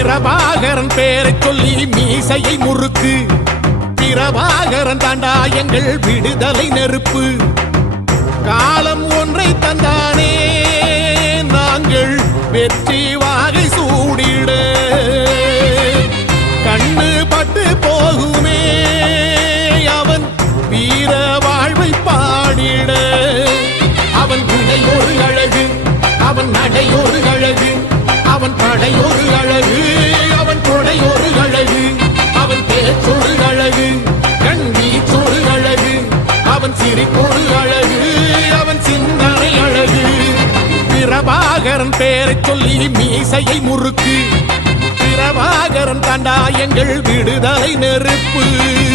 பிரபாகரன் பேரை சொல்லி மீசையை முறுக்கு. பிரபாகரன் தாண்டா எங்கள் விடுதலை நெருப்பு. காலம் ஒன்றை தந்தானே நாங்கள் வெற்றி வாகை சூடிட. கண்ணு பட்டு போகுமே அவன் வீர வாழ்வை பாடிட. அவன் குடை ஒரு அழகு, அவன் நடை ஒரு அழகு, அவன் படை ஒரு அழகு, அவன் கொடை ஒரு அழகு, அவன் பேச்சொரு அழகு, கண் வீச்சொரு அழகு, அவன் சிரிப்பொரு அழகு, அவன் சிந்தனை அழகு. பிரபாகரன் பேரை சொல்லி மீசையை முறுக்கு. பிரபாகரன் தாண்டா எங்கள் விடுதலை நெருப்பு.